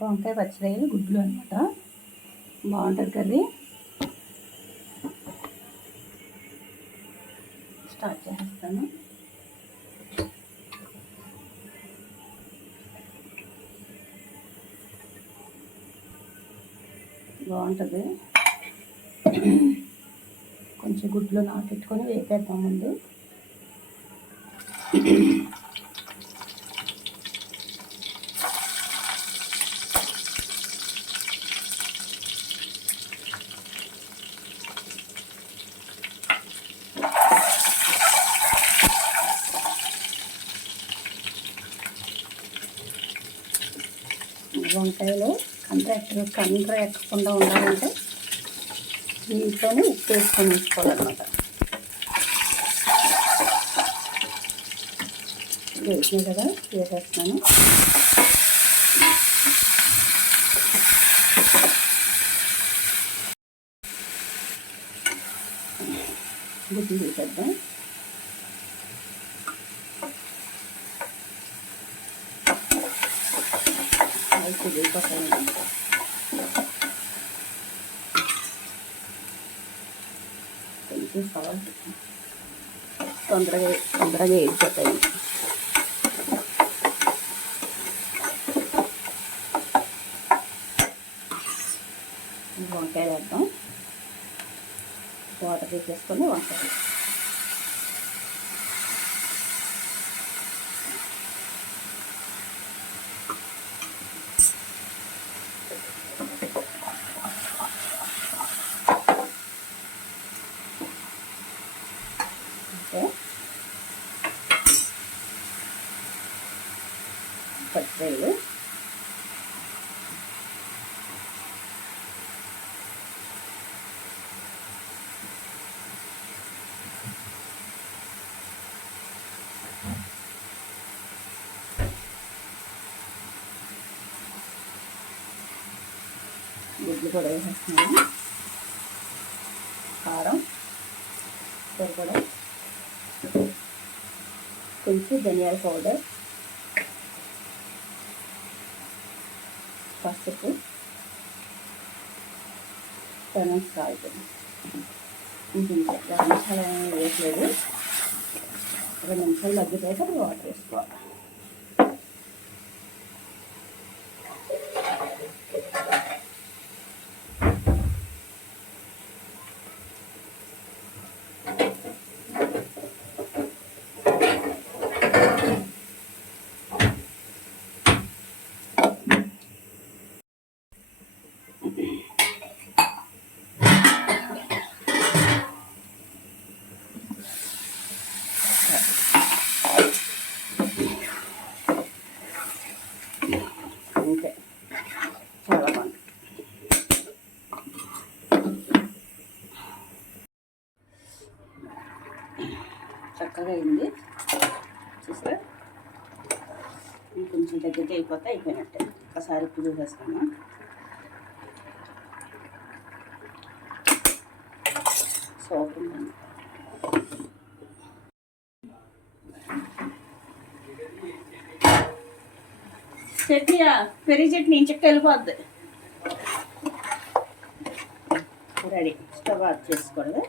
వంకాయ పచ్చిరొయ్యలు గుడ్లు అనమాట. బాగుంటుంది కర్రీ. స్టార్ట్ చేస్తాను. బాగుంటుంది. కొంచెం గుడ్లు నానబెట్టుకొని వేపేద్దాం ముందు. వంకాయలో కండ్ర ఎక్కకుండా ఉండాలంటే దీంట్లోనే ఉప్పు వేసుకోవాలన్నమాట. వేసినాయి కదా, వేసేస్తున్నాను. గుడ్లు తీసేద్దాం. కొంచెం సాల్ట్ తొందరగా వేగిపోతాయి. వంకాయ వేద్దాం. వాటర్ తీసేసుకొని వంకాయ పచ్చిరొయ్యలు గుడ్లు కూడా వేసేస్తున్నాను. కారం సరిపడా, కొంచెం ధనియాల పౌడర్, పసుపు, సాల్ట్. ఇంకొంచెం 2 నిమిషాలు వేయట్లేదు. 2 నిమిషాలు మగ్గిపోయాక వాటర్ వేసుకోవాలి. అంతే, చాలా బాగుంది. చక్కగా అయింది చూసారా. ఇంకొంచెం దగ్గరికి అయిపోతే అయిపోయినట్టే. ఒకసారి ఉప్పు చూసేస్తాను. సోప్ ఉందండి. చట్నీయా, పెరుగు చట్నీ ఇంచక్క వెళ్ళిపోద్ది. రెడీ. స్టవ్ ఆఫ్ చేసుకోండి.